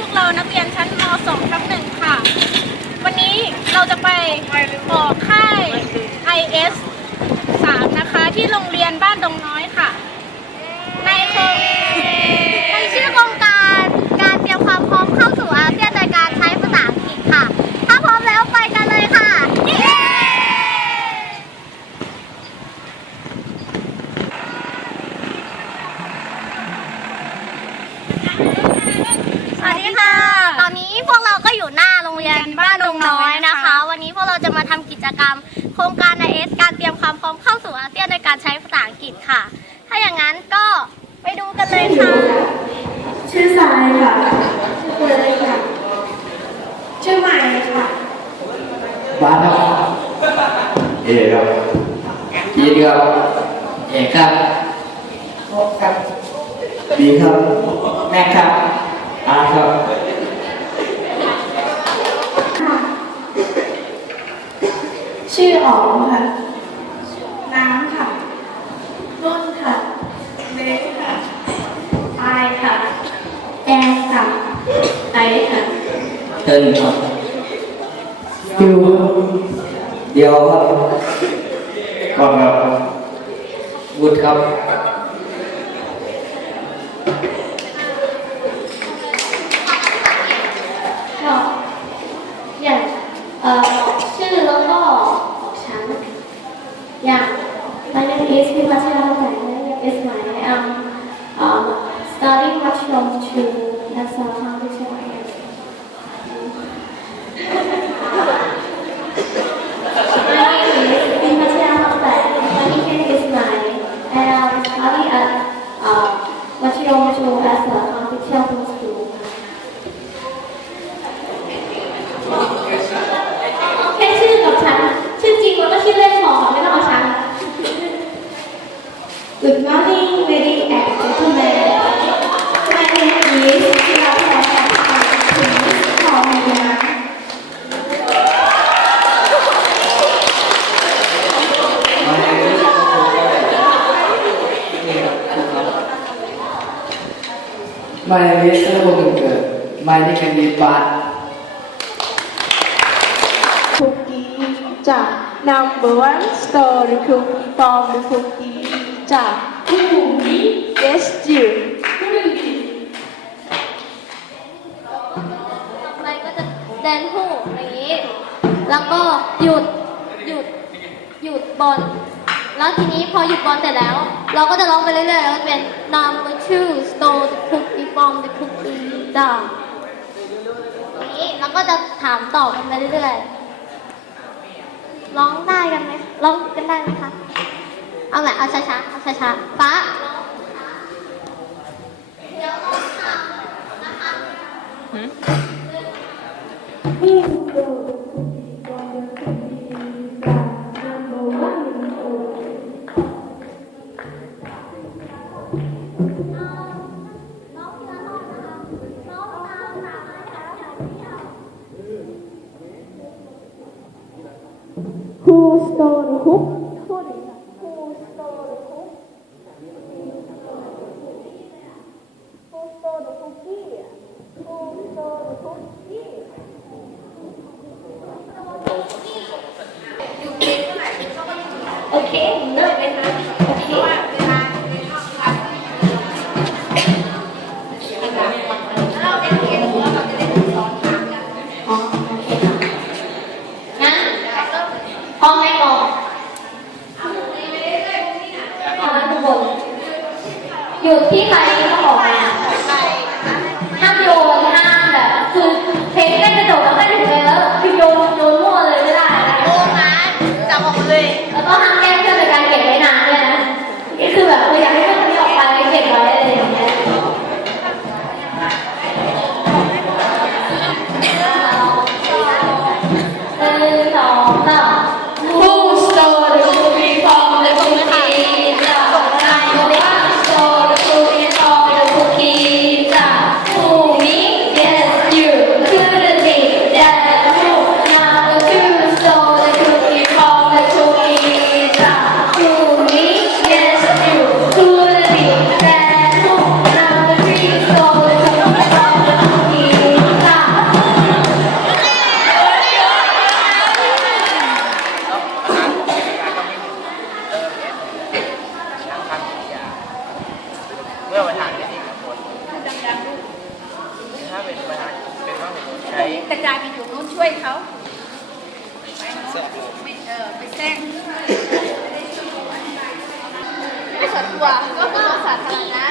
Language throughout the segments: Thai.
พวกเรานักเรียนชั้นม .2 ทับหนึ่งค่ะ วันนี้เราจะไปออกค่าย IS 3 นะคะที่โรงเรียนบ้านดงน้อยค่ะ ในโครงในชื่อโครงการการเตรียมความพร้อมเข้าสู่อาเซียนโดยการใช้ภาษาอังกฤษค่ะ ถ้าพร้อมแล้วไปกันเลยค่ะ เย้ สวัสดีค่ะ ตอนนี้พวกเราก็อยู่หน้าโรงเรียนบ้านดงน้อยนะคะ วันนี้พวกเราจะมาทำกิจกรรม โครงการ IS การเตรียมความพร้อมเข้าสู่อาเซียนในการใช้ภาษาอังกฤษค่ะ ถ้าอย่างนั้นก็ไปดูกันเลยค่ะ ชื่อสายค่ะชื่อเลยค่ะ ชื่อใหม่ค่ะบ้านครับเอครับจีนครับเอกครับโอครับบีครับแม็กครับอาร์ครับ ชื่ออ๋อมค่ะ น้ำค่ะนุ่นค่ะเล็กค่ะอายค่ะแอนค่ะไอค่ะเติ้ลครับคิวครับเดียวครับก่อนครับวุฒครับ ก็อย่างเอ่อชื่อแล้วก็ของฉันอย่าง My name is พิพัชราแสง My name is หมาย I'm um, studying Russian to Nassau Foundation My name is พิพัชราแสง My name is หมาย and I'm studying at uh, Russian to as a foundation school แค่ชื่อกับฉัน ชื่อจริงแล้วก็ชื่อเล่นของไม่ต้องเอาฉัน Good morning ladies and gentlemen My name is ธีรพรแสงถึงทองมีนา มาในลิสต์พวกเกิดมาที่กันดีปาร์ cookie จาก number one store the cookie from the cookie จาก yes you ต่อไปก็จะแดนคู่อย่างนี้ แล้วก็หยุด หยุด หยุดบอล แล้วทีนี้พอหยุดบอลเสร็จแล้ว เราก็จะร้องไปเรื่อยๆแล้วเป็น number two stole the cookie from the cookie jar อย่างนี้แล้วก็จะถามตอบกันไปเรื่อยๆ ร้องได้กันไหมร้องกันได้ไหมคะ เอาใหม่เอาช้าๆ เอาช้าๆ ฟ้าเดี๋ยวร้องตามนะคะ who stole the cook วนกว่าก็คือสาธารณะ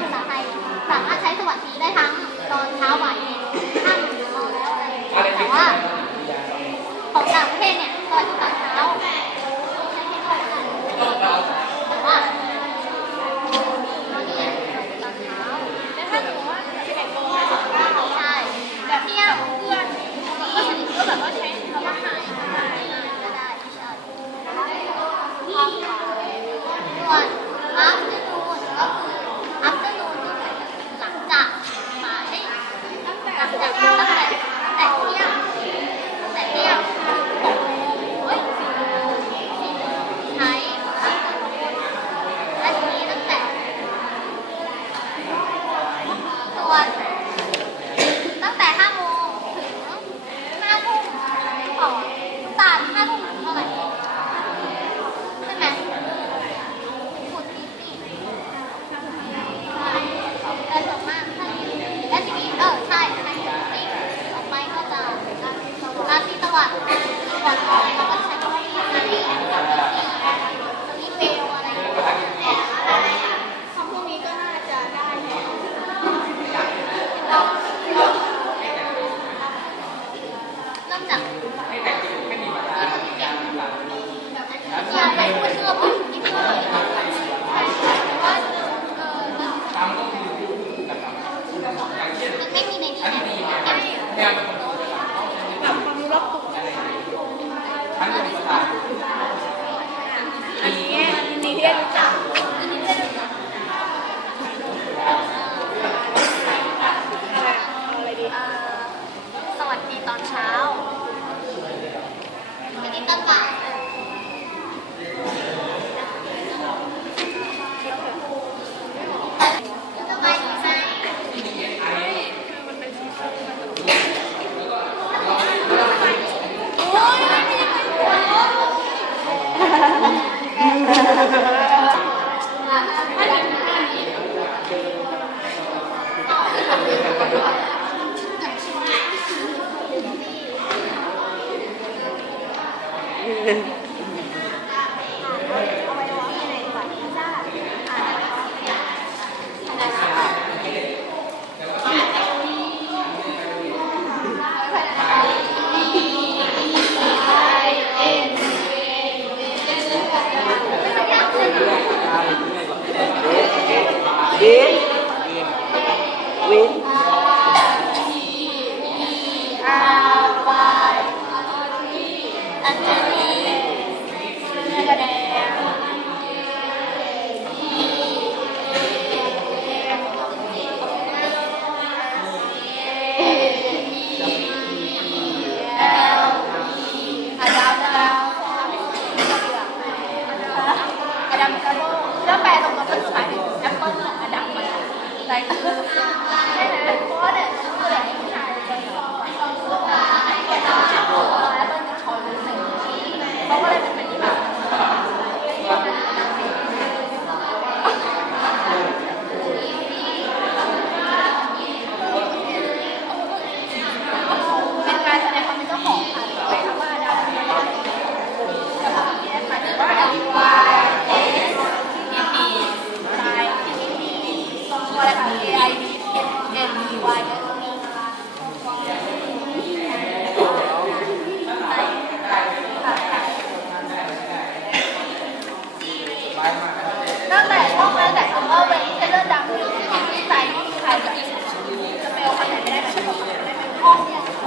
Mình là.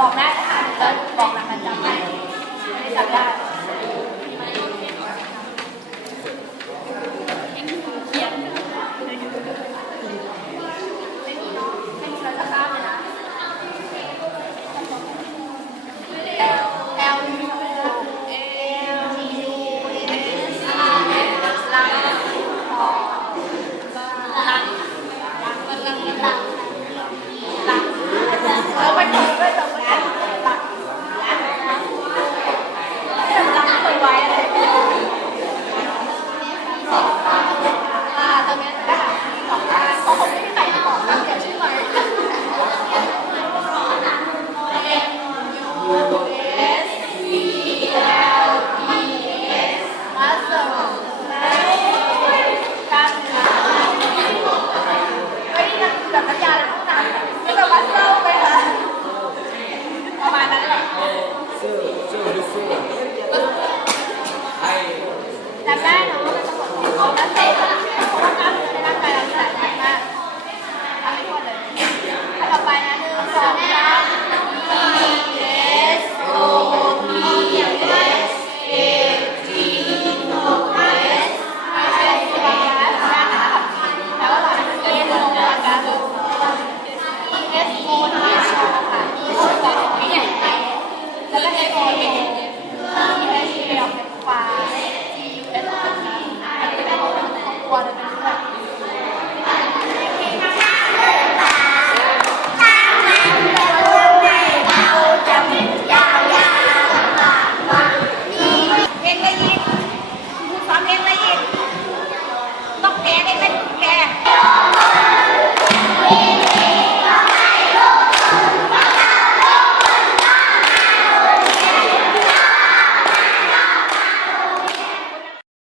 บอกได้นะคะบอกหลักการจไม่จำได้